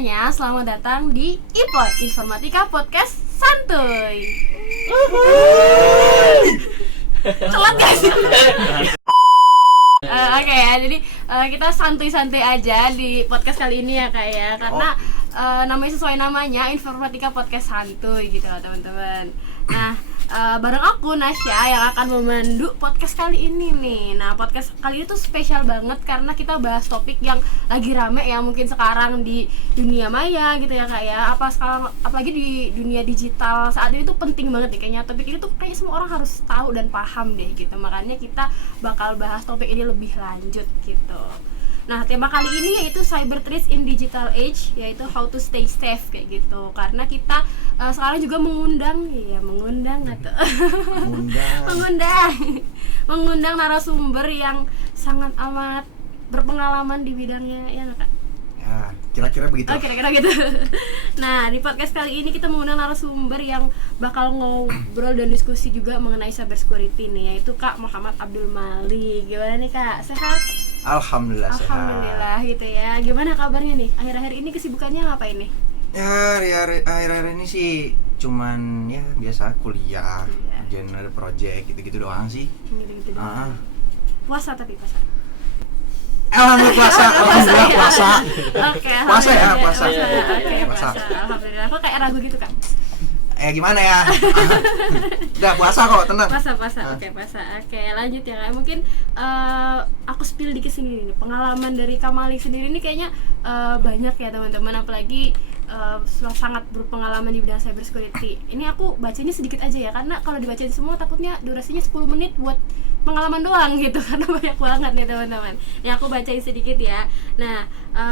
semuanya, selamat datang di IPOD, Informatika Podcast Santuy. Telat gak sih? Oke ya, jadi kita santuy-santuy aja di podcast kali ini ya Kak ya. Karena namanya sesuai namanya, Informatika Podcast Santuy gitu teman-teman. Nah, bareng aku Nasya yang akan memandu podcast kali ini nih. Nah, podcast kali ini tuh spesial banget karena kita bahas topik yang lagi rame ya mungkin sekarang di dunia maya gitu ya Kak ya. Apalagi di dunia digital saat ini tuh penting banget nih kayaknya. Topik ini tuh kayak semua orang harus tahu dan paham deh gitu. Makanya kita bakal bahas topik ini lebih lanjut gitu. Nah, tema kali ini yaitu cyber threats in digital age, yaitu how to stay safe kayak gitu. Karena kita sekarang juga mengundang narasumber yang sangat amat berpengalaman di bidangnya ya Kak. Ya, kira-kira begitu. Oh, kira-kira gitu. Nah, di podcast kali ini kita mengundang narasumber yang bakal ngobrol dan diskusi juga mengenai cyber security nih, yaitu Kak Muhammad Abdul Malik. Gimana nih Kak? Sehat? Alhamdulillah sehat. Alhamdulillah gitu ya. Gimana kabarnya nih? Akhir-akhir ini kesibukannya ngapain nih? Ya, akhir-akhir ini sih cuman ya biasa kuliah, general project gitu-gitu doang sih. Gitu-gitu doang. Puasa tapi puasa. Alhamdulillah puasa. Oke, Puasa ya, puasa. Oke, puasa. Alhamdulillah. Kok kayak ragu gitu, Kak? Gimana ya? Udah puasa kok, tenang. Puasa. Oke, puasa. Oke, lanjut ya Kak. Mungkin aku spill dikit sendiri nih. Pengalaman dari Kak Malik sendiri ini kayaknya banyak ya teman-teman, apalagi sangat berpengalaman di bidang cyber security. Ini aku bacanya sedikit aja ya, karena kalau dibacain semua takutnya durasinya 10 menit buat pengalaman doang gitu, karena banyak banget nih teman-teman. Ini aku bacain sedikit ya. Nah,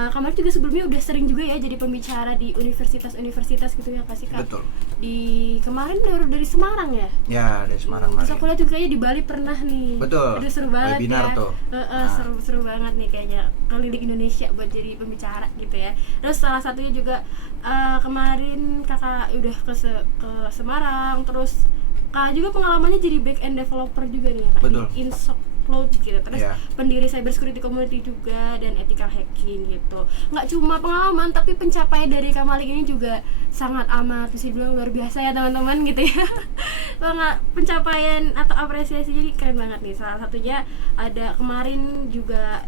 Kamar juga sebelumnya udah sering juga ya jadi pembicara di universitas-universitas gitu ya kasih Kak. Betul. Di kemarin dari Semarang ya? Ya, dari Semarang. Terus aku lihat juga kayaknya di Bali pernah nih. Betul. Aduh, seru banget webinar ya. tuh. Seru banget nih kayaknya keliling Indonesia buat jadi pembicara gitu ya. Terus salah satunya juga kemarin kakak udah ke Semarang, terus Kak juga pengalamannya jadi back end developer juga nih ya Kak. Betul. Di Insoc Cloud gitu. Terus pendiri cyber security community juga dan ethical hacking gitu. Nggak cuma pengalaman tapi pencapaian dari Kak Malik ini juga sangat amat bisa dibilang luar biasa ya teman-teman gitu ya. Pencapaian atau apresiasi jadi keren banget nih. Salah satunya ada kemarin juga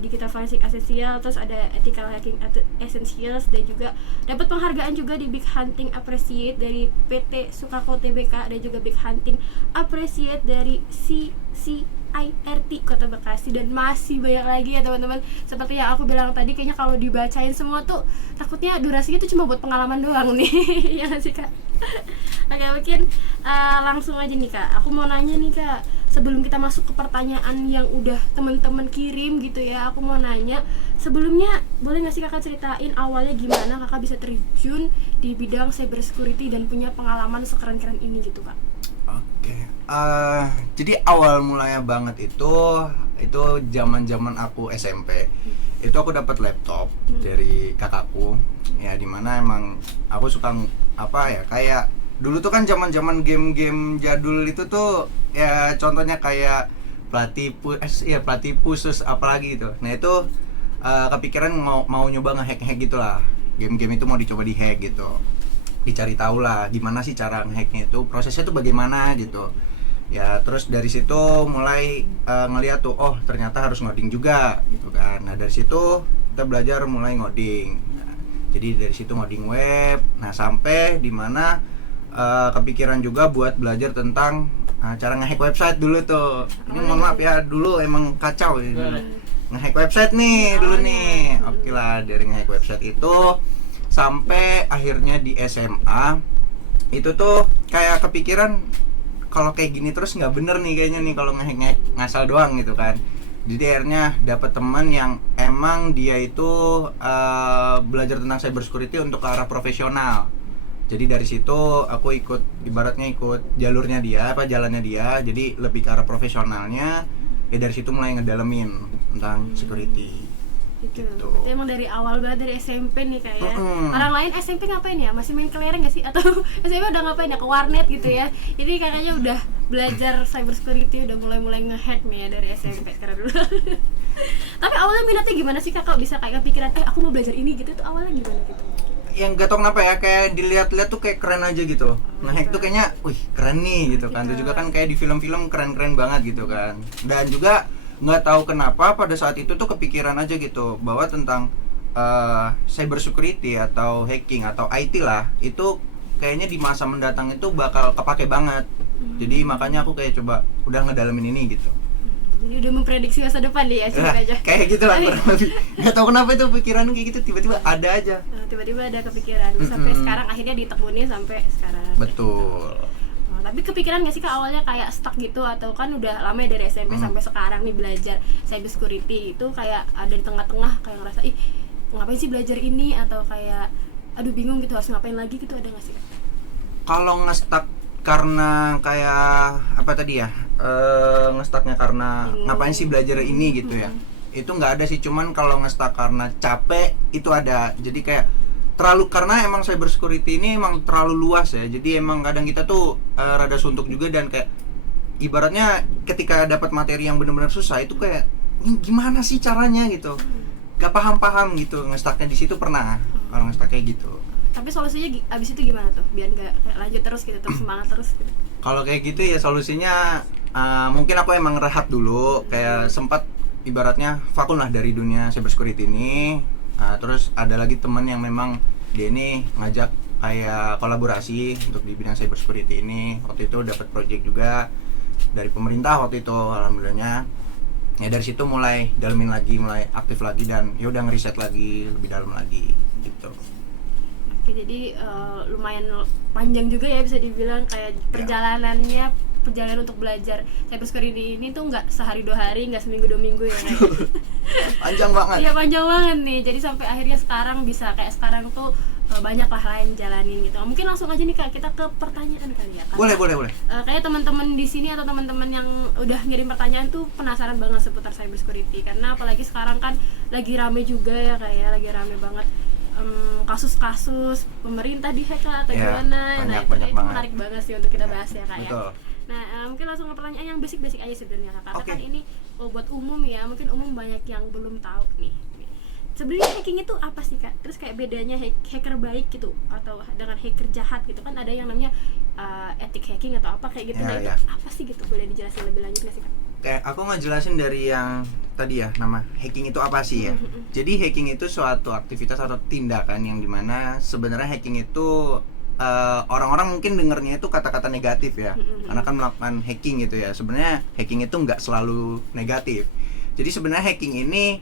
Digital Forensic Essentials, terus ada Ethical Hacking Essentials, dan juga dapat penghargaan juga di Big Hunting Appreciate dari PT Sukako Tbk, dan juga Big Hunting Appreciate dari CCIRT Kota Bekasi, dan masih banyak lagi ya teman-teman. Seperti yang aku bilang tadi, kayaknya kalau dibacain semua tuh takutnya durasinya tuh cuma buat pengalaman doang nih. Ya nggak sih Kak? Oke, mungkin langsung aja nih Kak. Aku mau nanya nih Kak, sebelum kita masuk ke pertanyaan yang udah teman-teman kirim gitu ya, aku mau nanya sebelumnya, boleh nggak sih Kakak ceritain awalnya gimana Kakak bisa terjun di bidang cyber security dan punya pengalaman sekeren-keren ini gitu Kak? Oke. Jadi awal mulanya banget itu zaman aku SMP. Itu aku dapat laptop dari kakakku. Ya dimana emang aku suka kayak dulu tuh kan zaman game-game jadul itu tuh ya, contohnya kayak Platypus terus apalagi gitu. Nah itu kepikiran mau nyoba ngehack gitulah. Game-game itu mau dicoba dihack gitu. Dicari tahu lah gimana sih cara ngehacknya itu, prosesnya tuh bagaimana gitu. Ya terus dari situ mulai ngeliat tuh, oh ternyata harus ngoding juga gitu kan. Nah dari situ kita belajar mulai ngoding. Nah, jadi dari situ ngoding web. Nah sampai dimana kepikiran juga buat belajar tentang cara ngehack website dulu tuh. Ini mohon maaf ya, dulu emang kacau ya. Ngehack website nih dulu nih. Oke lah, dari ngehack website itu sampai akhirnya di SMA itu tuh kayak kepikiran kalau kayak gini terus nggak bener nih kayaknya nih kalau ngehack ngasal doang gitu kan. Jadi akhirnya dapat teman yang emang dia itu belajar tentang cyber security untuk ke arah profesional. Jadi dari situ aku ibaratnya ikut jalannya dia, jadi lebih ke arah profesionalnya. Ya dari situ mulai ngedalemin tentang security. Gitu. Itu emang dari awal banget, dari SMP nih Kak ya. Orang lain SMP ngapain ya? Masih main kelereng gak sih? Atau SMP udah ngapain ya? Ke warnet gitu ya. Ini kakaknya udah belajar cyber security, udah mulai ngehack nih ya dari SMP. Keren dulu. Tapi awalnya minatnya gimana sih kakak bisa kayak kepikiran aku mau belajar ini gitu tuh awalnya gimana gitu? Yang gak tau kenapa ya, kayak dilihat-lihat tuh kayak keren aja gitu. Ngehack tuh kayaknya, wih keren nih gitu kan. Itu juga kan kayak di film-film keren-keren banget gitu kan. Dan juga nggak tahu kenapa pada saat itu tuh kepikiran aja gitu bahwa tentang cyber security atau hacking atau IT lah, itu kayaknya di masa mendatang itu bakal kepake banget. Jadi makanya aku kayak coba udah ngedalamin ini gitu. Jadi udah memprediksi masa depan nih ya aja. Kayak gitu lah kurang lebih. Nggak tahu kenapa itu pikiran kayak gitu tiba-tiba ada aja. Tiba-tiba ada kepikiran sampai sekarang akhirnya ditekuni sampai sekarang. Betul. Tapi kepikiran nggak sih kak awalnya kayak stuck gitu atau kan udah lama ya dari SMP sampai sekarang nih belajar cyber security itu kayak ada di tengah-tengah kayak ngerasa ngapain sih belajar ini atau kayak aduh bingung gitu harus ngapain lagi gitu, ada nggak sih? Kalau nge-stuck karena kayak apa tadi ya, nge-stucknya karena ngapain sih belajar ini gitu ya, itu nggak ada sih. Cuman kalau nge-stuck karena capek itu ada. Jadi kayak terlalu, karena emang cyber security ini emang terlalu luas ya, jadi emang kadang kita tuh rada suntuk juga. Dan kayak ibaratnya ketika dapat materi yang benar-benar susah itu kayak ini gimana sih caranya gitu, gak paham gitu. Nge-stucknya di situ pernah kalau nge-stuck kayak gitu. Tapi solusinya abis itu gimana tuh biar nggak lanjut terus gitu, terus semangat terus gitu? Kalau kayak gitu ya solusinya mungkin aku emang rehat dulu, kayak sempat ibaratnya vakum lah dari dunia cyber security ini. Terus ada lagi teman yang memang dia ini ngajak kayak kolaborasi untuk di bidang cyber security ini. Waktu itu dapat project juga dari pemerintah waktu itu, alhamdulillahnya. Ya dari situ mulai dalamin lagi, mulai aktif lagi, dan ya udah ngeriset lagi lebih dalam lagi gitu. Oke, jadi lumayan panjang juga ya bisa dibilang kayak perjalanannya. Perjalanan untuk belajar cyber security ini tuh nggak sehari 2 hari, nggak seminggu 2 minggu ya kayak. Panjang banget. Iya panjang banget nih. Jadi sampai akhirnya sekarang bisa kayak sekarang tuh banyak lah lain jalanin gitu. Mungkin langsung aja nih kak kita ke pertanyaan kali ya. Karena, boleh. Kayak teman-teman di sini atau teman-teman yang udah ngirim pertanyaan tuh penasaran banget seputar cyber security, karena apalagi sekarang kan lagi rame juga ya kayak lagi rame banget kasus-kasus pemerintah dihack lah atau gimana. Nah itu menarik banget sih untuk kita bahas ya kak ya. Nah, mungkin langsung ke pertanyaan yang basic-basic aja sebenarnya kak. Karena kan ini buat umum ya, mungkin umum banyak yang belum tahu nih. Sebenarnya hacking itu apa sih kak? Terus kayak bedanya hacker baik gitu atau dengan hacker jahat gitu, kan ada yang namanya etik hacking atau apa kayak gitu. Nah itu apa sih gitu? Boleh dijelasin lebih lanjut nggak sih kak? Kayak aku ngejelasin dari yang tadi ya, nama hacking itu apa sih ya. Jadi hacking itu suatu aktivitas atau tindakan yang dimana sebenarnya hacking itu orang-orang mungkin dengernya itu kata-kata negatif ya, karena kan melakukan hacking gitu ya. Sebenarnya hacking itu nggak selalu negatif. Jadi sebenarnya hacking ini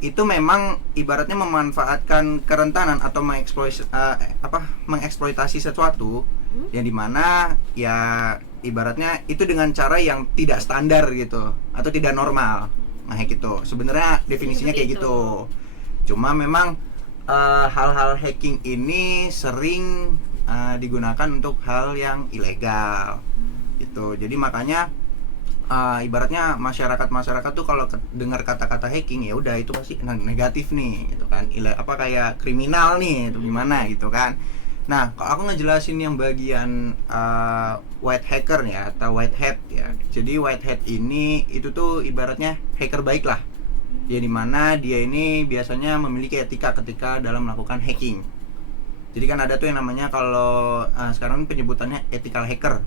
itu memang ibaratnya memanfaatkan kerentanan atau mengeksploitasi sesuatu yang dimana ya ibaratnya itu dengan cara yang tidak standar gitu atau tidak normal. Nge-hack itu sebenarnya definisinya kayak gitu. Cuma memang hal-hal hacking ini sering digunakan untuk hal yang ilegal gitu. Jadi makanya ibaratnya masyarakat tuh kalau dengar kata-kata hacking ya udah itu pasti negatif nih gitu kan, kayak kriminal nih itu gimana gitu kan. Nah kalau aku ngejelasin yang bagian white hacker ya atau white hat ya. Jadi white hat ini itu tuh ibaratnya hacker baik lah ya, dimana dia ini biasanya memiliki etika ketika dalam melakukan hacking. Jadi kan ada tuh yang namanya kalau sekarang penyebutannya ethical hacker.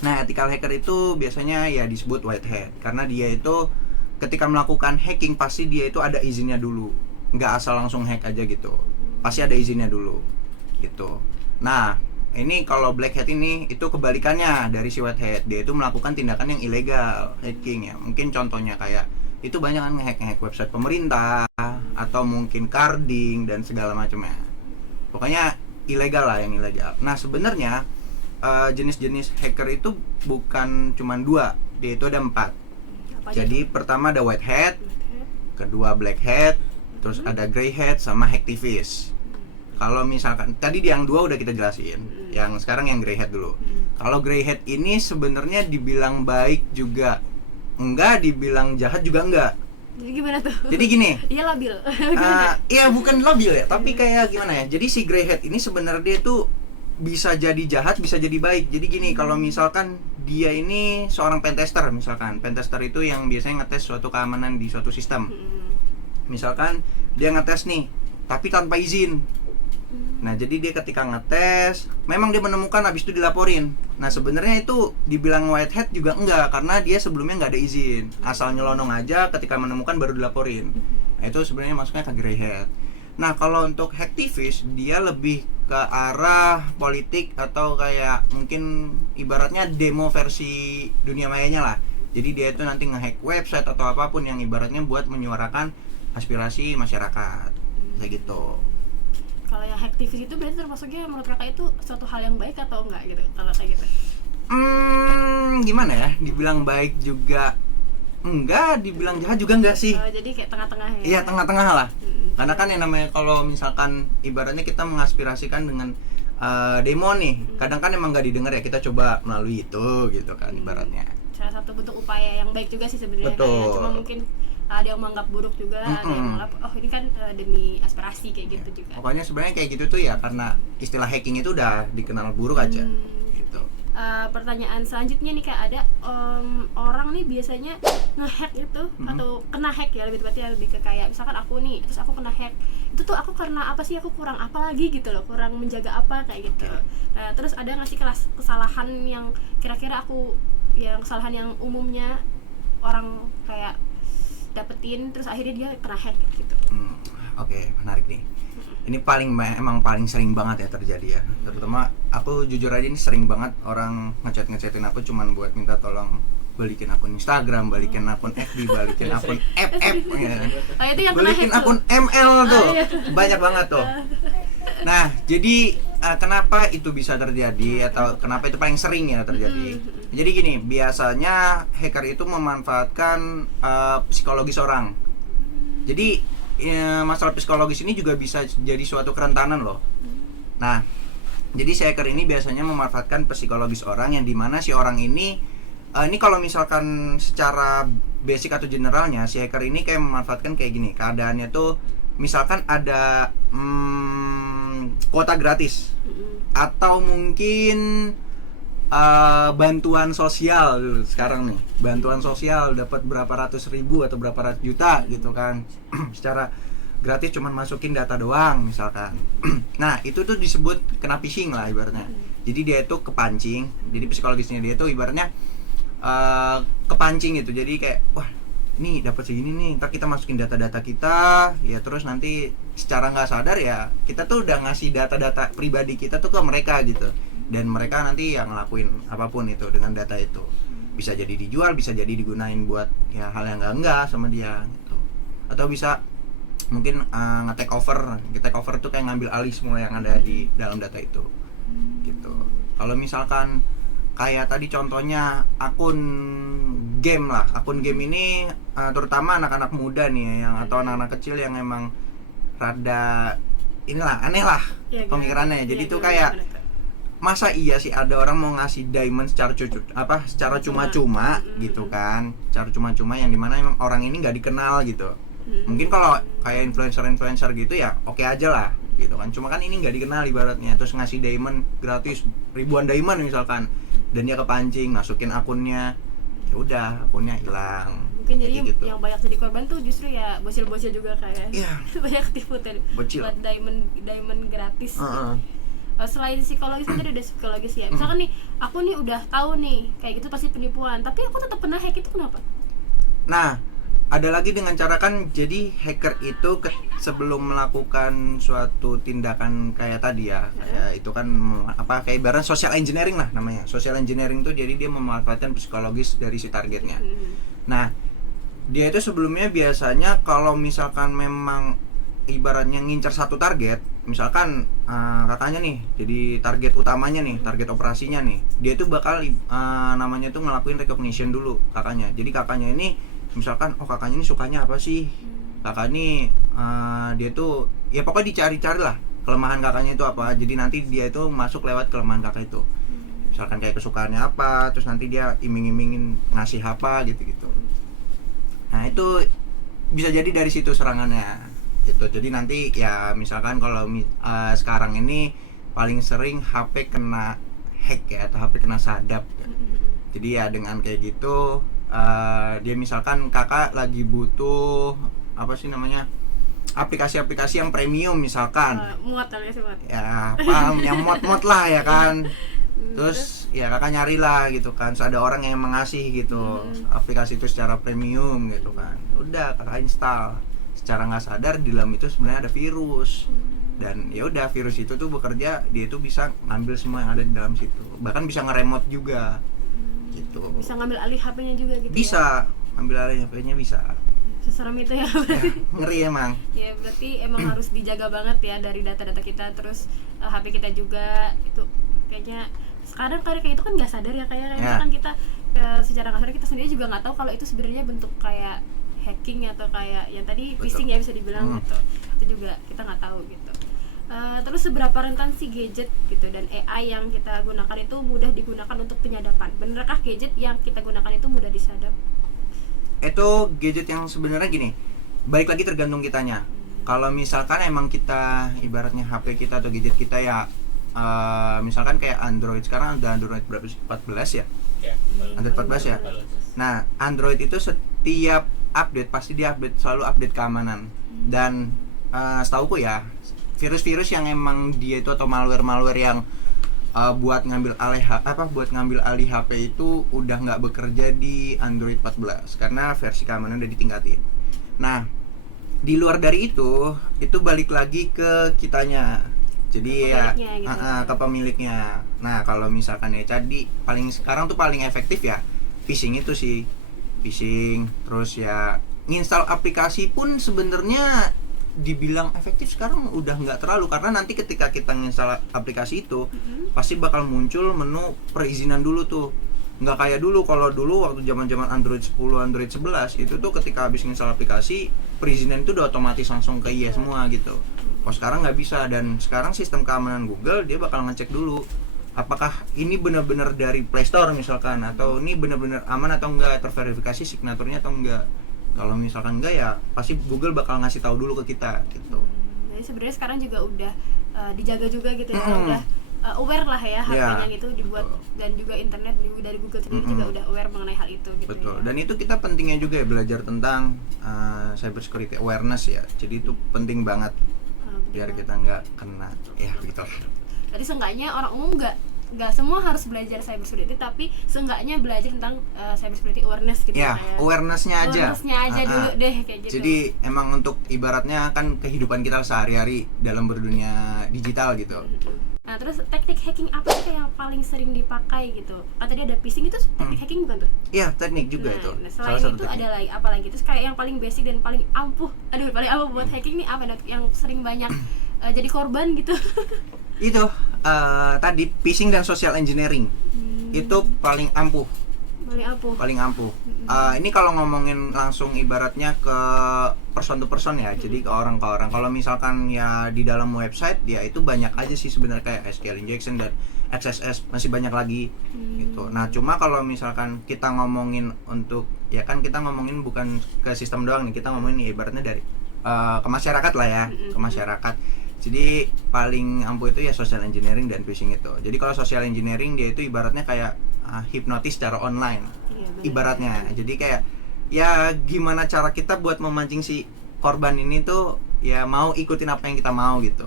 Nah, ethical hacker itu biasanya ya disebut white hat karena dia itu ketika melakukan hacking pasti dia itu ada izinnya dulu. Nggak asal langsung hack aja gitu. Pasti ada izinnya dulu gitu. Nah, ini kalau black hat ini itu kebalikannya dari si white hat. Dia itu melakukan tindakan yang ilegal, hacking ya. Mungkin contohnya kayak itu banyak kan nge-hack website pemerintah atau mungkin carding dan segala macamnya. Pokoknya ilegal lah, yang ilegal. Nah sebenarnya jenis-jenis hacker itu bukan cuma 2, dia itu ada 4. Jadi pertama ada white hat, kedua black hat, terus ada grey hat sama hacktivist. Kalau misalkan tadi yang 2 udah kita jelasin, yang sekarang yang grey hat dulu. Kalau grey hat ini sebenarnya dibilang baik juga enggak, dibilang jahat juga enggak. Jadi gimana tuh? Jadi gini. Iya labil. Iya bukan labil ya, tapi kayak gimana ya? Jadi si grey hat ini sebenarnya dia tuh bisa jadi jahat, bisa jadi baik. Jadi gini, kalau misalkan dia ini seorang pentester misalkan. Pentester itu yang biasanya ngetes suatu keamanan di suatu sistem. misalkan dia ngetes nih tapi tanpa izin. Nah, jadi dia ketika ngetes, memang dia menemukan, habis itu dilaporin. Nah, sebenarnya itu dibilang white hat juga enggak, karena dia sebelumnya nggak ada izin. Asal nyelonong aja, ketika menemukan baru dilaporin. Nah, itu sebenarnya masuknya ke grey hat. Nah, kalau untuk hacktivist, dia lebih ke arah politik atau kayak mungkin ibaratnya demo versi dunia mayanya lah. Jadi dia itu nanti nge-hack website atau apapun yang ibaratnya buat menyuarakan aspirasi masyarakat. Kayak gitu. Kalau yang hacktivis itu berarti termasuknya menurut kakak itu suatu hal yang baik atau enggak gitu kalau kayak gitu? Gimana ya? Dibilang baik juga enggak, dibilang jahat juga enggak sih. Jadi kayak tengah-tengah ya? Iya, tengah-tengah lah. Karena kan yang namanya kalau misalkan ibaratnya kita mengaspirasikan dengan demo nih, kadang kan emang nggak didengar ya, kita coba melalui itu gitu kan ibaratnya. Salah satu bentuk upaya yang baik juga sih sebenarnya. Betul. Cuma mungkin ada yang menganggap buruk juga, ada yang menganggap oh ini kan demi aspirasi kayak gitu juga. Pokoknya sebenarnya kayak gitu tuh ya karena istilah hacking itu udah dikenal buruk aja. Gitu. Pertanyaan selanjutnya nih Kak, ada orang nih biasanya nge-hack itu atau kena hack ya, lebih tepatnya lebih ke kayak misalkan aku nih, terus aku kena hack. Itu tuh aku karena apa sih, aku kurang apa lagi gitu loh, kurang menjaga apa kayak gitu. Nah, terus ada nggak sih kesalahan yang kira-kira kesalahan yang umumnya orang kayak dapetin terus akhirnya dia kena hack gitu. Oke, menarik nih. Ini emang paling sering banget ya terjadi ya. Terutama aku jujur aja ini sering banget orang ngechatin aku cuman buat minta tolong balikin akun Instagram, balikin akun FB, balikin akun FF ya. Itu yang Balikin akun ML tuh. Banyak banget tuh. Nah, jadi kenapa itu bisa terjadi atau kenapa itu paling sering ya terjadi? Jadi gini, biasanya hacker itu memanfaatkan psikologis orang. Jadi masalah psikologis ini juga bisa jadi suatu kerentanan loh. Nah, jadi si hacker ini biasanya memanfaatkan psikologis orang yang dimana si orang ini kalau misalkan secara basic atau generalnya si hacker ini kayak memanfaatkan kayak gini, keadaannya tuh misalkan ada kuota gratis atau mungkin bantuan sosial dulu sekarang nih, bantuan sosial dapat berapa ratus ribu atau berapa ratus juta gitu kan secara gratis, cuman masukin data doang misalkan. Nah, itu tuh disebut kena phishing lah ibaratnya. Jadi dia itu kepancing, jadi psikologisnya dia tuh ibaratnya kepancing gitu. Jadi kayak wah ini dapat segini nih, ntar kita masukin data-data kita ya, terus nanti secara nggak sadar ya kita tuh udah ngasih data-data pribadi kita tuh ke mereka gitu, dan mereka nanti yang ngelakuin apapun itu dengan data itu, bisa jadi dijual, bisa jadi digunain buat ya hal yang enggak sama dia gitu, atau bisa mungkin nge-take over. Take over tuh kayak ngambil alih semua yang ada di dalam data itu gitu. Kalau misalkan kayak tadi contohnya akun game lah, akun game ini terutama anak-anak muda nih yang atau anak-anak kecil yang emang rada inilah aneh lah ya, pemikirannya. Jadi tuh kayak masa iya sih ada orang mau ngasih diamond secara cuma-cuma gitu kan, secara cuma-cuma yang dimana emang orang ini nggak dikenal gitu. Mungkin kalau kayak influencer gitu ya oke aja lah gitu kan, cuma kan ini nggak dikenal ibaratnya, terus ngasih diamond gratis ribuan diamond misalkan, dan dia kepancing masukin akunnya, ya udah akunnya hilang. Mungkin jadi gitu. Yang banyak jadi korban tuh justru ya bocil-bocil juga kayak banyak tipu tadi buat diamond gratis. Selain psikologis kan tadi ada psikologis ya, misalkan nih aku nih udah tahu nih kayak gitu pasti penipuan, tapi aku tetap kena hack, itu kenapa? Nah, ada lagi dengan cara kan, jadi hacker itu sebelum melakukan suatu tindakan kayak tadi ya, kayak itu kan kayak ibarat social engineering lah namanya. Social engineering tuh jadi dia memanfaatkan psikologis dari si targetnya. Nah, dia itu sebelumnya biasanya kalau misalkan memang ibaratnya ngincer satu target, misalkan kakaknya nih jadi target utamanya nih, target operasinya nih, dia tuh bakal namanya tuh ngelakuin recognition dulu kakaknya. Jadi kakaknya ini misalkan kakaknya ini sukanya apa sih, kakak ini dia tuh ya pokoknya dicari-cari lah kelemahan kakaknya itu apa, jadi nanti dia itu masuk lewat kelemahan kakak itu, misalkan kayak kesukaannya apa, terus nanti dia iming-imingin ngasih apa gitu-gitu. Nah itu bisa jadi dari situ serangannya gitu. Jadi nanti ya misalkan kalau sekarang ini paling sering HP kena hack ya, atau HP kena sadap ya. Jadi ya dengan kayak gitu dia misalkan kakak lagi butuh apa sih namanya aplikasi-aplikasi yang premium misalkan. Muat kali sih muat. Ya paham, yang mod-mod lah ya kan. Terus ya kakak nyari lah gitu kan, so, ada orang yang emang ngasih gitu aplikasi itu secara premium gitu kan, udah kakak install. Secara nggak sadar di dalam itu sebenarnya ada virus, dan ya udah virus itu tuh bekerja, dia itu bisa ngambil semua yang ada di dalam situ, bahkan bisa nge-remote juga gitu. Bisa ngambil alih HP-nya juga gitu. Bisa ngambil alih HP-nya, bisa. Seserem itu ya. Ngeri emang. Ya berarti emang harus dijaga banget ya dari data-data kita, terus HP kita juga itu kayaknya sekarang kayak itu kan nggak sadar ya, kayak kan kita secara nggak sadar kita sendiri juga nggak tahu kalau itu sebenarnya bentuk kayak hacking atau kayak yang tadi phishing ya bisa dibilang gitu. Itu juga kita nggak tahu gitu. Terus seberapa rentan sih gadget gitu dan AI yang kita gunakan itu mudah digunakan untuk penyadapan? Benarkah gadget yang kita gunakan itu mudah disadap? Itu gadget yang sebenarnya gini, balik lagi tergantung kitanya. Kalau misalkan emang kita ibaratnya HP kita atau gadget kita ya misalkan kayak Android, sekarang ada Android berapa sih? 14 ya? Android 14 ya? Nah, Android itu setiap update pasti dia selalu update keamanan. Dan setauku ya, virus-virus yang emang dia itu atau malware-malware yang buat ngambil alih HP itu udah nggak bekerja di Android 14 karena versi keamanan udah ditingkatin. Nah, di luar dari itu balik lagi ke kitanya. Jadi ya gitu. Ke pemiliknya. Nah, kalau misalkan ya jadi sekarang tuh paling efektif ya phishing itu sih. Phishing, terus ya nginstal aplikasi pun sebenarnya dibilang efektif sekarang udah nggak terlalu, karena nanti ketika kita nginstal aplikasi itu pasti bakal muncul menu perizinan dulu tuh. Nggak kayak dulu, kalau dulu waktu zaman-zaman Android 10, Android 11 itu tuh ketika habis nginstal aplikasi perizinan itu udah otomatis langsung ke iya semua gitu. Oh, sekarang nggak bisa, dan sekarang sistem keamanan Google dia bakal ngecek dulu apakah ini benar-benar dari Play Store misalkan, atau ini benar-benar aman atau enggak, terverifikasi signaturnya atau enggak. Kalau misalkan enggak ya pasti Google bakal ngasih tahu dulu ke kita gitu. Jadi sebenarnya sekarang juga udah dijaga juga gitu ya, udah aware lah ya HP-nya gitu dibuat, dan juga internet dari Google sendiri juga udah aware mengenai hal itu gitu. Betul. Ya. Dan itu kita pentingnya juga ya belajar tentang cyber security awareness ya. Jadi itu penting banget biar kita nggak kena ya gitu. Jadi seenggaknya orang umum nggak semua harus belajar cyber security, tapi seenggaknya belajar tentang cyber security awareness gitu ya. Awareness-nya aja dulu deh kayak gitu. Jadi emang untuk ibaratnya kan kehidupan kita sehari-hari dalam berdunia digital gitu. Nah, terus teknik hacking apa sih yang paling sering dipakai gitu? Kan tadi ada phishing, itu teknik hacking bukan tuh? Iya, teknik juga itu. Nah, selain itu teknik. Ada lagi apa lagi? Terus kayak yang paling basic dan paling ampuh. Paling ampuh buat hacking nih apa yang sering banyak jadi korban gitu? Itu tadi phishing dan social engineering. Itu paling ampuh. Paling ampuh. Ini kalau ngomongin langsung ibaratnya ke person to person ya, jadi ke orang. Kalau misalkan ya di dalam website ya itu banyak aja sih sebenarnya, kayak SQL injection dan XSS masih banyak lagi gitu. Nah, cuma kalau misalkan kita ngomongin untuk ya kan kita ngomongin bukan ke sistem doang nih, kita ngomongin ibaratnya dari ke masyarakat lah ya, ke masyarakat. Jadi paling ampuh itu ya social engineering dan phishing itu. Jadi kalau social engineering dia itu ibaratnya kayak hipnotis secara online. Ibaratnya. Jadi kayak ya gimana cara kita buat memancing si korban ini tuh ya mau ikutin apa yang kita mau gitu.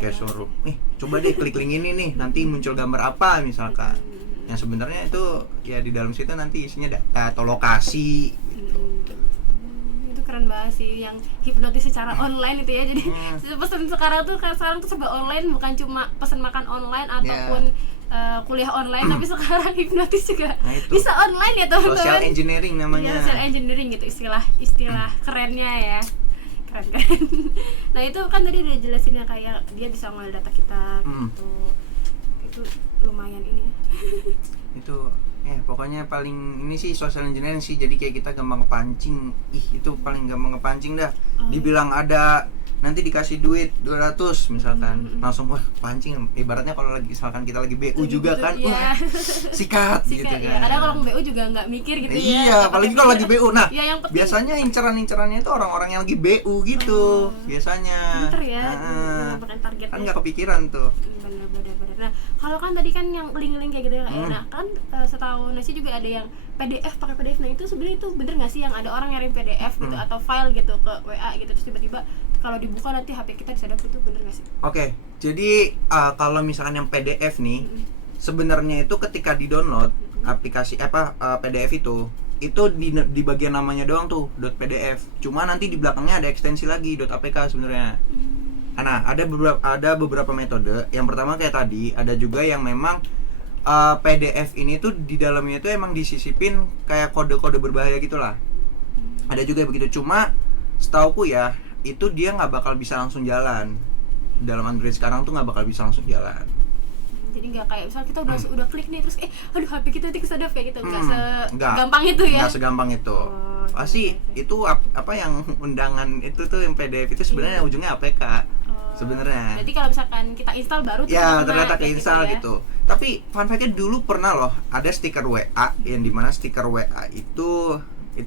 Kayak suruh, coba deh klik link ini nih, nanti muncul gambar apa misalkan. Yang sebenarnya itu ya di dalam situ nanti isinya data atau lokasi gitu. Keren banget sih yang hipnotis secara online itu ya. Jadi pesan sekarang tuh serba online, bukan cuma pesan makan online ataupun kuliah online, tapi sekarang hipnotis juga bisa online ya teman-teman. Social engineering namanya. Ya, social engineering gitu istilah kerennya ya. Keren. Nah, itu kan tadi udah jelasin ya, kayak dia bisa ngambil data kita gitu. Itu lumayan ini ya. Itu pokoknya paling ini sih social engineering sih. Jadi kayak kita gampang ngepancing. Itu paling gampang ngepancing dah. Dibilang ada nanti dikasih duit 200 misalkan, langsung wah pancing. Ibaratnya kalau lagi misalkan kita lagi BU juga kan, sikat gitu kan. Iya, kadang kalau BU juga nggak mikir gitu ya. Iya, apalagi kalau lagi BU. Nah, ya, biasanya inceran-incerannya itu orang-orang yang lagi BU gitu. Biasanya. Pinter ya, targetnya. Kan nggak kepikiran tuh. Bener. Nah, kalau kan tadi kan yang link-link kayak gitu ya, nah kan setahu Nasi juga ada yang PDF, pakai PDF. Nah, itu sebenarnya itu bener nggak sih yang ada orang ngirim PDF gitu atau file gitu ke WA gitu, terus tiba-tiba kalau dibuka nanti HP kita disadap, itu bener nggak sih? Oke, jadi kalau misalkan yang PDF nih, sebenarnya itu ketika di-download aplikasi PDF itu di bagian namanya doang tuh .pdf. Cuma nanti di belakangnya ada ekstensi lagi .apk sebenarnya. Nah, ada beberapa metode. Yang pertama kayak tadi, ada juga yang memang PDF ini tuh di dalamnya itu emang disisipin kayak kode-kode berbahaya gitulah. Ada juga begitu. Cuma setauku ya, itu dia nggak bakal bisa langsung jalan. Dalam Android sekarang tuh nggak bakal bisa langsung jalan. Jadi nggak kayak misal kita udah klik nih terus aduh HP kita nanti kesadap kayak gitu, nggak segampang itu ya? Nggak segampang itu. Pasti itu apa yang undangan itu tuh yang PDF itu sebenarnya ujungnya APK sebenarnya. Jadi kalau misalkan kita install baru ya ternyata keinstall gitu. Tapi fun fact-nya dulu pernah loh ada stiker WA yang dimana stiker WA itu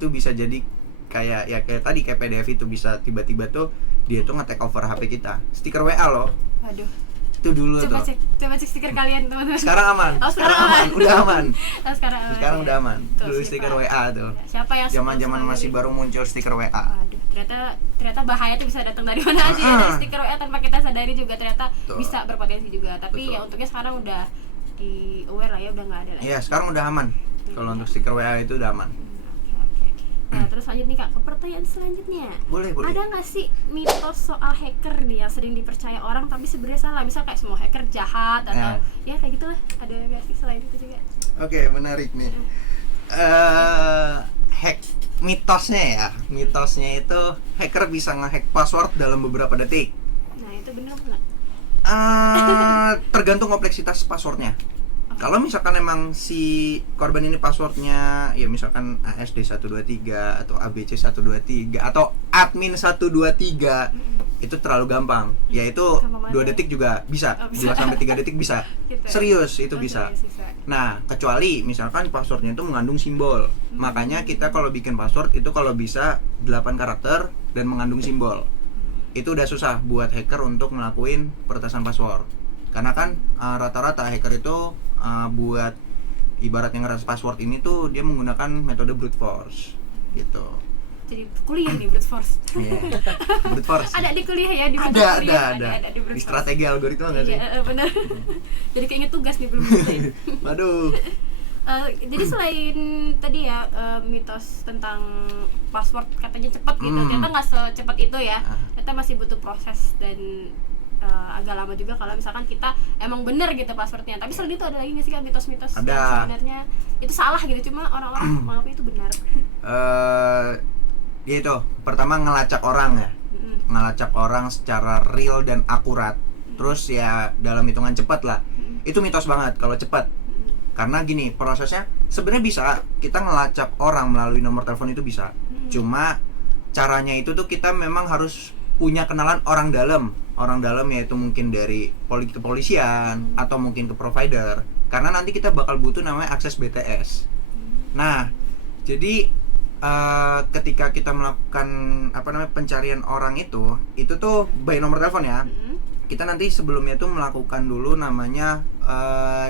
bisa jadi kayak tadi kayak PDF itu bisa tiba-tiba tuh dia tuh nge-take over HP kita. Stiker WA loh. Aduh. Itu dulu coba cek stiker kalian teman-teman. Sekarang aman. Sekarang aman. Udah aman. Sekarang udah aman. Dulu stiker WA tuh. Siapa yang zaman masih baru muncul stiker WA. Aduh, ternyata bahaya tuh bisa datang dari mana aja ya. Dari stiker WA tanpa kita sadari juga ternyata bisa berpotensi juga. Tapi ya untungnya sekarang udah di aware lah ya, udah nggak ada lagi. Iya, sekarang udah aman. Kalau untuk stiker WA itu udah aman. Nah, terus lanjut nih Kak, ke pertanyaan selanjutnya. Boleh. Ada nggak sih mitos soal hacker nih yang sering dipercaya orang tapi sebenarnya salah? Misal kayak semua hacker jahat atau ya kayak gitulah. Ada nggak sih selain itu juga? Oke, menarik nih. Mitosnya itu hacker bisa ngehack password dalam beberapa detik. Nah, itu benar nggak? Tergantung kompleksitas passwordnya. Kalau misalkan emang si korban ini passwordnya ya misalkan ASD123 atau ABC123 atau admin 123, itu terlalu gampang. Yaitu 2 detik juga bisa, 2 sampai 3 detik bisa. Gitu. Serius itu bisa. Nah, kecuali misalkan passwordnya itu mengandung simbol. Makanya kita kalau bikin password itu kalau bisa 8 karakter dan mengandung simbol. Itu udah susah buat hacker untuk ngelakuin peretasan password. Karena kan rata-rata hacker itu buat ibaratnya ngeras password ini tuh dia menggunakan metode brute force gitu. Jadi kuliah nih brute force. Yeah. Brute force. Ada di kuliah ya di ada di brute di strategi algoritma nggak sih? Iya, benar. Jadi kayaknya tugas nih belum selesai. Waduh. Jadi selain tadi ya mitos tentang password katanya cepat gitu, ternyata nggak secepat itu ya. Ternyata masih butuh proses dan agak lama juga kalau misalkan kita emang bener gitu passwordnya. Tapi selain itu ada lagi nggak sih kan mitos-mitos yang sebenarnya itu salah gitu, cuma orang-orang menganggap itu benar? Ya itu pertama ngelacak orang ya, ngelacak orang secara real dan akurat. Terus ya dalam hitungan cepat lah. Itu mitos banget kalau cepat. Karena gini prosesnya sebenarnya bisa kita ngelacak orang melalui nomor telepon itu bisa. Cuma caranya itu tuh kita memang harus punya kenalan orang dalam yaitu mungkin dari kepolisian atau mungkin ke provider, karena nanti kita bakal butuh namanya akses BTS. Nah, jadi ketika kita melakukan pencarian orang itu tuh by nomor telepon ya. Kita nanti sebelumnya tuh melakukan dulu namanya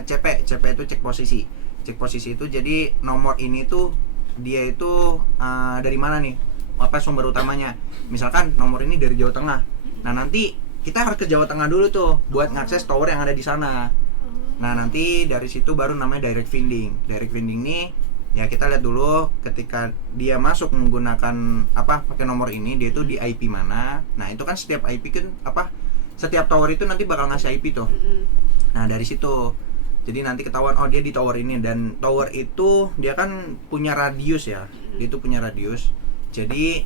CP itu cek posisi. Cek posisi itu jadi nomor ini tuh dia itu dari mana nih? Apa sumber utamanya? Misalkan nomor ini dari Jawa Tengah. Nah, nanti kita harus ke Jawa Tengah dulu tuh buat ngakses tower yang ada di sana. Nah, nanti dari situ baru namanya direct finding. Direct finding nih ya kita lihat dulu ketika dia masuk menggunakan pakai nomor ini, dia itu di IP mana. Nah, itu kan setiap IP kan setiap tower itu nanti bakal ngasih IP tuh. Nah, dari situ jadi nanti ketahuan dia di tower ini, dan tower itu dia kan punya radius ya. Dia itu punya radius. Jadi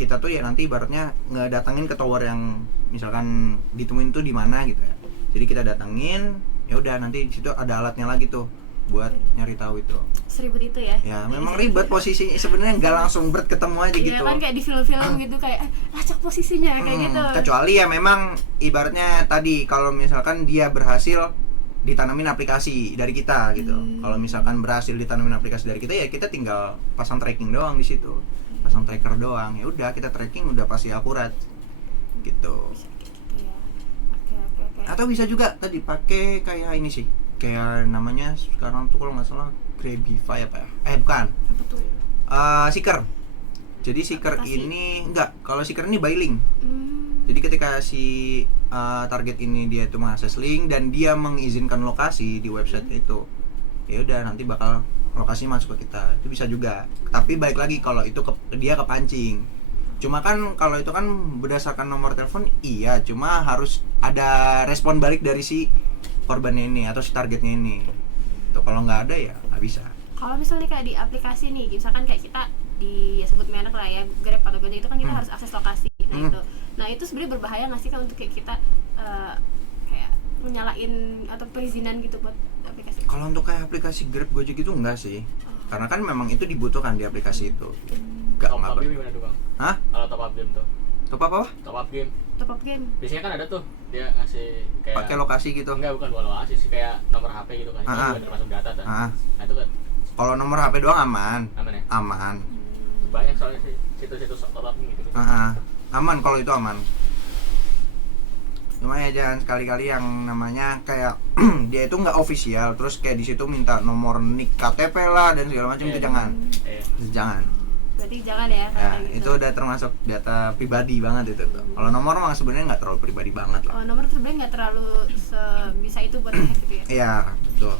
kita tuh ya nanti ibaratnya ngedatengin ke tower yang misalkan ditemuin tuh di mana gitu ya. Jadi kita datengin, ya udah nanti di situ ada alatnya lagi tuh buat nyari tahu itu. Seribet itu ya? Ya memang ribet posisinya sebenarnya, nggak langsung ketemu aja gitu. Iya kan kayak di film-film gitu kayak lacak posisinya kayak gitu. Kecuali ya memang ibaratnya tadi kalau misalkan dia berhasil ditanamin aplikasi dari kita gitu. Kalau misalkan berhasil ditanamin aplikasi dari kita ya kita tinggal pasang tracking doang di situ. Pasang tracker doang. Ya udah kita tracking udah pasti akurat. Gitu. Oke. Atau bisa juga tadi pakai kayak ini sih. Kayak namanya sekarang tuh kalau nggak salah Grabify apa ya? Bukan. Apa tuh? Seeker. Jadi Seeker ini enggak, kalau Seeker ini by link. Jadi ketika si target ini dia itu mengakses link dan dia mengizinkan lokasi di website itu, ya udah nanti bakal lokasi masuk ke kita. Itu bisa juga. Tapi baik lagi kalau itu dia kepancing. Cuma kan kalau itu kan berdasarkan nomor telepon, iya, cuma harus ada respon balik dari si korbannya ini atau si targetnya ini. Tuh kalau nggak ada ya nggak bisa. Kalau misalnya kayak di aplikasi nih, misalkan kayak kita di ya sebut merek lah ya, Grab atau Gojek itu kan kita harus akses lokasi. Nah itu sebenarnya berbahaya nggak sih kan untuk kayak kita kayak menyalain atau perizinan gitu buat aplikasi? Kalau untuk kayak aplikasi Grab, Gojek itu enggak sih. Karena kan memang itu dibutuhkan di aplikasi itu. Top up game gimana tuh bang? Hah? Kalau top up game tuh? Top apa? Top up game. Top up game. Biasanya kan ada tuh dia ngasih kayak Pakai lokasi gitu. Enggak, bukan lokasi sih, kayak nomor HP gitu kan. Itu juga termasuk data kan. Nah itu kan Kalau nomor HP doang aman. aman ya? Aman. Banyak soalnya sih situs-situs top up gitu. Aman kalau itu aman. Cuma ya jangan sekali-kali yang namanya kayak dia itu nggak official, terus kayak di situ minta nomor nik KTP lah dan segala macam, itu jangan. Jangan. Berarti jangan ya. Ya, gitu. itu udah termasuk data pribadi banget itu tuh. Kalau nomor mah sebenarnya nggak terlalu pribadi banget lah. Oh, nomor sebenarnya nggak terlalu bisa itu buat hack gitu ya? Iya, betul.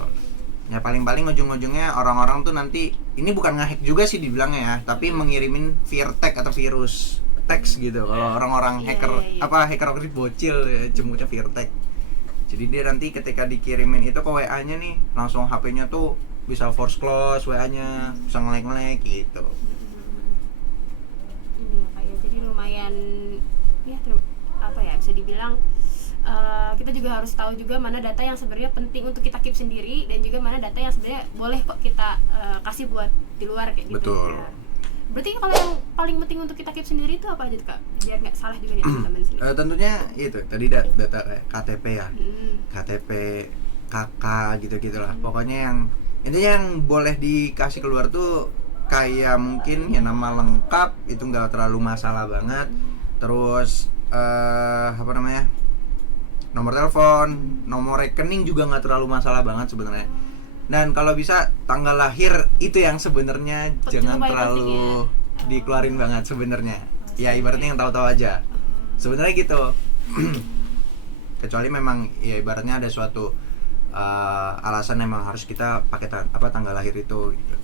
Ya paling-paling ujung-ujungnya orang-orang tuh nanti ini bukan ngehack juga sih dibilangnya ya, tapi mengirimin virtek atau virus teks gitu. Kalau orang-orang hacker hacker bocil ya, jemputnya virtek. Jadi dia nanti ketika dikirimin itu ke WA-nya nih, langsung HP-nya tuh bisa force close WA-nya, bisa nge-lag gitu. Jadi lumayan ya bisa dibilang kita juga harus tahu juga mana data yang sebenarnya penting untuk kita keep sendiri dan juga mana data yang sebenarnya boleh kok kita kasih buat di luar kayak gitu. Betul. Ya. Berarti kalau yang paling penting untuk kita keep sendiri itu apa aja tuh Kak? Biar nggak salah juga nih teman-teman sini. Tentunya itu tadi data kayak KTP ya. KTP, KK gitu-gitu lah. Pokoknya yang intinya yang boleh dikasih keluar tuh kayak mungkin ya nama lengkap itu nggak terlalu masalah banget. Terus nomor telepon, nomor rekening juga nggak terlalu masalah banget sebenarnya. Dan kalau bisa tanggal lahir itu yang sebenarnya jangan terlalu dikeluarin banget sebenarnya. Ya ibaratnya yang tahu-tahu aja. Sebenarnya gitu. Kecuali memang ya ibaratnya ada suatu alasan memang harus kita pakai tanggal lahir itu gitu.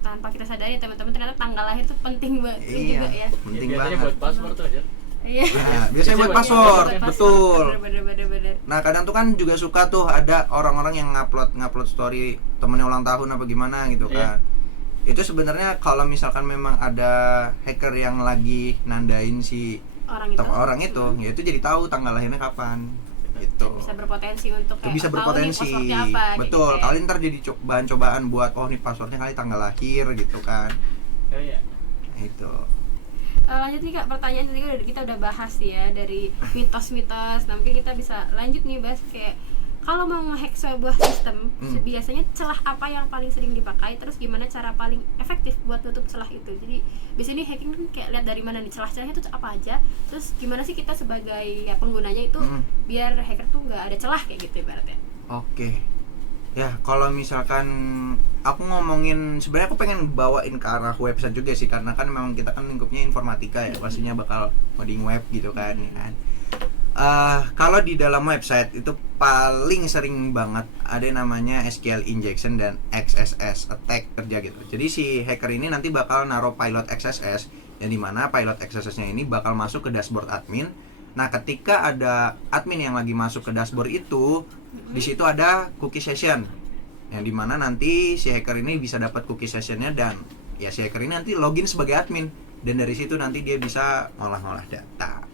Tanpa kita sadari teman-teman ternyata tanggal lahir itu penting banget juga ya. Penting ya, banget. Buat password tuh aja. Iya. Nah, biasanya buat password, betul. Bener. Nah, kadang tuh kan juga suka tuh ada orang-orang yang ngupload story temennya ulang tahun apa gimana gitu kan. Itu sebenarnya kalau misalkan memang ada hacker yang lagi nandain si orang itu, ya itu jadi tahu tanggal lahirnya kapan. Itu bisa berpotensi untuk kayak bisa berpotensi. Tahu nih apa, betul. gitu, Kalian ntar jadi bahan cobaan buat nih passwordnya kali tanggal lahir gitu kan. Oh iya. Itu. Lanjut nih Kak, pertanyaan tadi kita udah bahas ya dari mitos-mitos. Nah mungkin kita bisa lanjut nih bahas kayak kalau mau nge-hack sebuah sistem, biasanya celah apa yang paling sering dipakai, terus gimana cara paling efektif buat nutup celah itu. Jadi biasanya hacking kan kayak lihat dari mana nih celah-celahnya itu apa aja, terus gimana sih kita sebagai penggunanya itu biar hacker tuh nggak ada celah kayak gitu ibaratnya. Oke. Ya kalau misalkan aku ngomongin, sebenarnya aku pengen bawain ke arah website juga sih, karena kan memang kita kan lingkupnya informatika ya, pastinya bakal coding web gitu kan ya kan. Kalau di dalam website itu paling sering banget ada yang namanya SQL injection dan XSS attack kerja gitu. Jadi si hacker ini nanti bakal naruh pilot XSS, yang dimana pilot XSS-nya ini bakal masuk ke dashboard admin. Nah ketika ada admin yang lagi masuk ke dashboard itu, di situ ada cookie session, yang dimana nanti si hacker ini bisa dapat cookie sessionnya, dan ya si hacker ini nanti login sebagai admin, dan dari situ nanti dia bisa ngolah-ngolah data.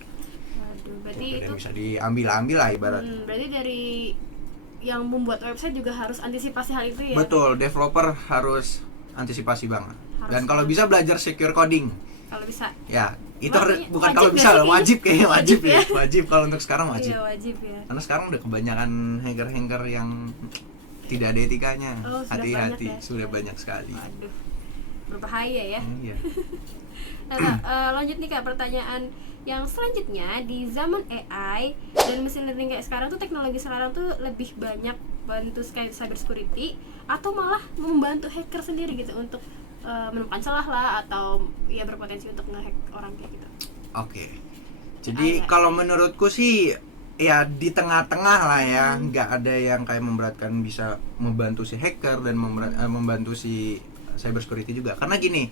Berarti itu bisa diambil lah ibarat. Berarti dari yang membuat website juga harus antisipasi hal itu ya. Betul, developer harus antisipasi banget. Dan kalau bisa belajar secure coding. Kalau bisa. Ya, itu bukan kalau bisa loh, wajib kayaknya wajib ya. Wajib kalau untuk sekarang wajib. Iya, wajib ya. Karena sekarang udah kebanyakan hacker-hacker yang tidak ada etikanya. Hati-hati, sudah banyak sekali. Aduh. Berbahaya ya. Iya. Nah, lanjut nih Kak, pertanyaan yang selanjutnya. Di zaman AI dan mesin learning kayak sekarang tuh, teknologi sekarang tuh lebih banyak bantu cyber security atau malah membantu hacker sendiri gitu untuk menemukan celah lah atau ya berpotensi untuk nge-hack orang kayak gitu. Oke. Jadi kalau menurutku sih ya di tengah-tengah lah ya, nggak ada yang kayak memberatkan, bisa membantu si hacker dan membantu si cyber security juga. Karena gini,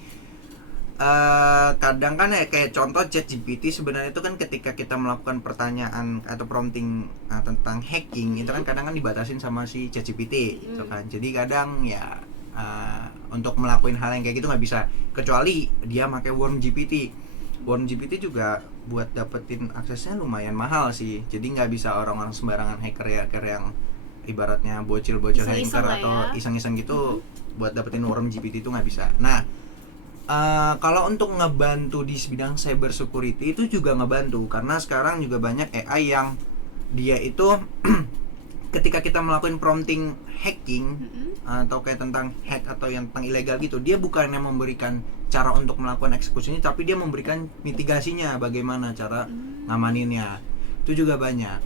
kadang kan ya kayak contoh ChatGPT sebenarnya itu kan ketika kita melakukan pertanyaan atau prompting tentang hacking itu kan kadang kan dibatasin sama si ChatGPT gitu kan. Jadi kadang ya untuk melakukan hal yang kayak gitu nggak bisa, kecuali dia pakai WormGPT. WormGPT juga buat dapetin aksesnya lumayan mahal sih. Jadi nggak bisa orang-orang sembarangan hacker yang ibaratnya bocil-bocil hacker atau iseng-iseng gitu buat dapetin WormGPT itu nggak bisa. Nah, kalau untuk ngebantu di bidang cyber security itu juga ngebantu, karena sekarang juga banyak AI yang dia itu ketika kita melakukan prompting hacking atau kayak tentang hack atau yang tentang ilegal gitu, dia bukannya memberikan cara untuk melakukan eksekusinya, tapi dia memberikan mitigasinya, bagaimana cara ngamaninnya. Itu juga banyak.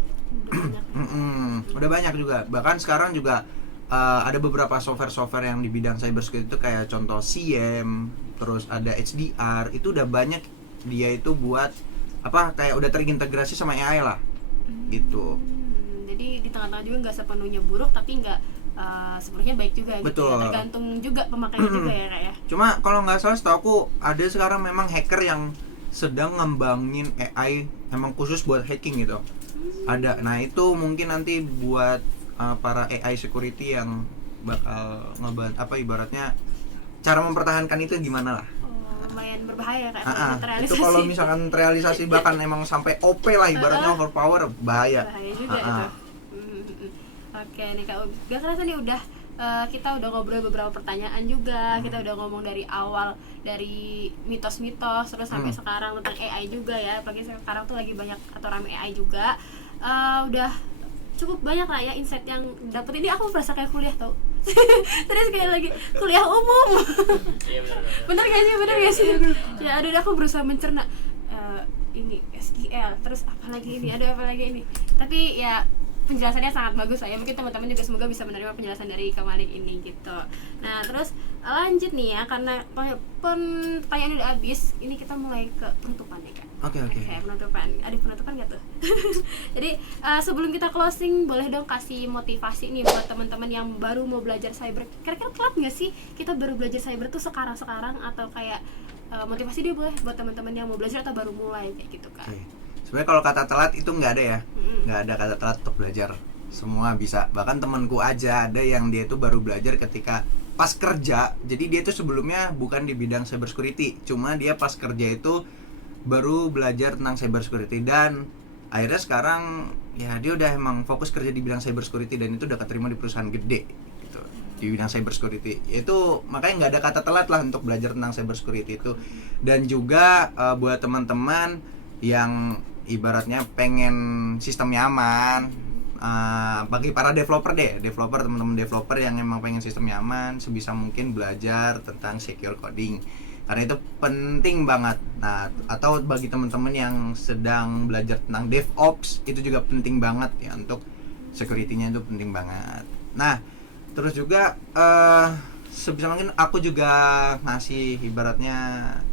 Udah banyak juga. Bahkan sekarang juga ada beberapa software yang di bidang cyber security itu kayak contoh SIEM, terus ada HDR, itu udah banyak dia itu buat kayak udah terintegrasi sama AI lah gitu. Jadi di tengah-tengah juga nggak sepenuhnya buruk, tapi nggak sebenarnya baik juga. Betul. Gitu ya. Tergantung juga pemakainya juga ya Kak ya. Cuma kalau nggak salah setahu aku ada sekarang memang hacker yang sedang ngembangin AI emang khusus buat hacking gitu. Ada. Nah itu mungkin nanti buat para AI security yang bakal ibaratnya cara mempertahankan itu gimana lah. Lumayan berbahaya Kak. Itu kalau misalkan terrealisasi bahkan emang sampai OP lah ibaratnya, overpower, bahaya. Bahaya juga itu. Oke nih Kak, gak kerasa nih udah kita udah ngobrol beberapa pertanyaan juga. Kita udah ngomong dari awal, dari mitos-mitos terus sampai sekarang tentang AI juga ya. Apalagi sekarang tuh lagi banyak atau rame AI juga. Udah cukup banyak lah ya insight yang dapet. Ini aku merasa kayak kuliah tau. Terus kayak lagi kuliah umum. Iya bener gak sih? Ya aduh aku berusaha mencerna ini SQL, terus apa lagi ini. Tapi ya penjelasannya sangat bagus lah ya. Mungkin teman-teman juga semoga bisa menerima penjelasan dari Kak Malik ini gitu. Nah terus lanjut nih ya, karena pertanyaan udah habis, ini kita mulai ke penutupan ya Kak. Oke. Penutupan. Ada penutupan gak tuh? Jadi sebelum kita closing, boleh dong kasih motivasi nih buat teman-teman yang baru mau belajar cyber. Kira-kira telat nggak sih kita baru belajar cyber tuh sekarang atau kayak motivasi dia boleh buat teman-teman yang mau belajar atau baru mulai kayak gitu Kak. Okay. Sebenarnya kalau kata telat itu nggak ada ya, nggak ada kata telat untuk belajar. Semua bisa. Bahkan temanku aja ada yang dia itu baru belajar ketika pas kerja. Jadi dia itu sebelumnya bukan di bidang cyber security, cuma dia pas kerja itu baru belajar tentang cyber security dan akhirnya sekarang ya dia udah emang fokus kerja di bidang cyber security dan itu udah keterima di perusahaan gede gitu, di bidang cyber security. Itu makanya nggak ada kata telat lah untuk belajar tentang cyber security itu. Dan juga buat teman-teman yang ibaratnya pengen sistemnya aman, bagi para developer teman-teman developer yang emang pengen sistemnya aman, sebisa mungkin belajar tentang secure coding karena itu penting banget. Nah, atau bagi teman-teman yang sedang belajar tentang DevOps, itu juga penting banget ya, untuk security-nya itu penting banget. Nah, terus juga sebisa mungkin aku juga ngasih ibaratnya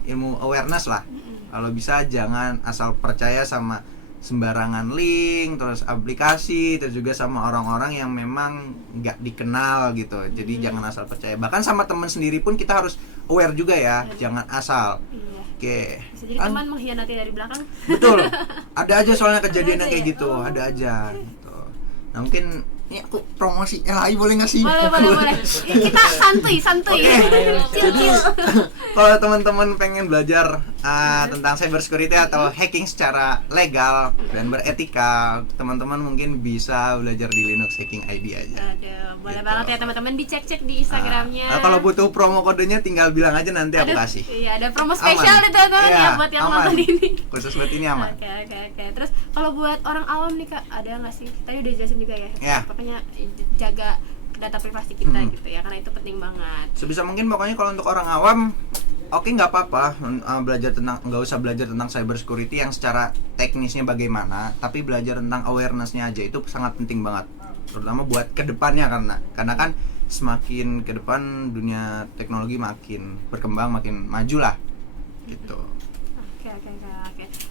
ilmu awareness lah. Kalau bisa jangan asal percaya sama sembarangan link, terus aplikasi, terus juga sama orang-orang yang memang nggak dikenal gitu. Jadi jangan asal percaya. Bahkan sama teman sendiri pun kita harus aware juga ya, jangan asal. Iya. Oke. Bisa jadi teman mengkhianati dari belakang. Betul. Ada aja soalnya kejadian yang kayak gitu, ada aja gitu. Nah, mungkin ini aku promosi LHI boleh nggak sih? Boleh. Kita santuy. Jadi kalau teman-teman pengen belajar tentang cyber security atau hacking secara legal dan beretika, teman-teman mungkin bisa belajar di Linux Hacking ID aja. Aduh, boleh banget ya teman-teman, dicek-cek di Instagramnya. Kalau butuh promo kodenya tinggal bilang aja, nanti aku kasih. Iya, ada promo spesial nih teman-teman ya buat yang nonton ini. Khusus buat ini aman. Oke. Terus kalau buat orang awam nih Kak, ada nggak sih? Tadi udah jelasin juga ya. Ya. Pokoknya jaga data privasi kita gitu ya, karena itu penting banget. Sebisa mungkin pokoknya kalau untuk orang awam, oke, nggak apa-apa nggak usah belajar tentang cyber security yang secara teknisnya bagaimana, tapi belajar tentang awareness-nya aja itu sangat penting banget, terutama buat kedepannya, karena kan semakin ke depan dunia teknologi makin berkembang, makin maju lah gitu. Oke.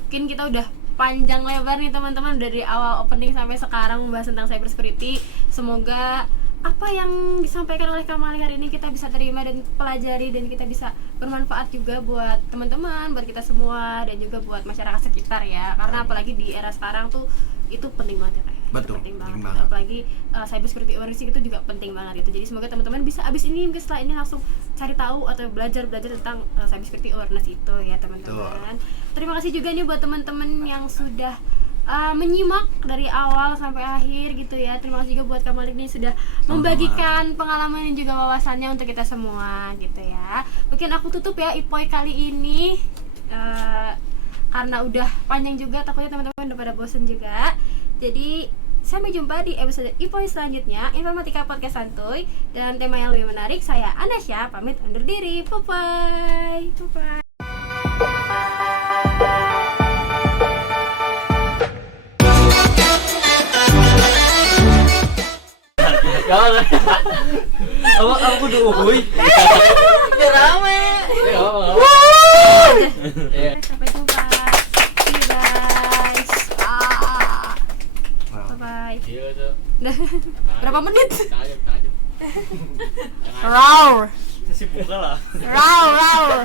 Mungkin kita udah panjang lebar nih teman-teman dari awal opening sampai sekarang membahas tentang cyber security. Semoga apa yang disampaikan oleh Kak Malik hari ini kita bisa terima dan pelajari, dan kita bisa bermanfaat juga buat teman-teman, buat kita semua, dan juga buat masyarakat sekitar ya. Karena apalagi di era sekarang tuh itu penting banget ya Kak. Betul, Penting banget. penting banget. Apalagi cyber security awareness itu juga penting banget itu. Jadi semoga teman-teman bisa abis ini mungkin setelah ini langsung cari tahu atau belajar tentang cyber security awareness itu ya teman-teman. Terima kasih juga nih buat teman-teman yang sudah menyimak dari awal sampai akhir gitu ya. Terima kasih juga buat Kak Malik nih sudah membagikan pengalaman dan juga wawasannya untuk kita semua gitu ya. Mungkin aku tutup ya Ipoi kali ini karena udah panjang juga, takutnya teman-teman udah pada bosen juga. Jadi sampai jumpa di episode Ipoi selanjutnya, Informatika Podcast Santuy, dan tema yang lebih menarik. Saya Anasya pamit undur diri. Bye bye. Aku kudu uhuy. Udah rame. Sampai jumpa. See you guys. Bye. Iya tuh. Berapa menit? Setengah jam. Roar. Masih buka lah. Roar.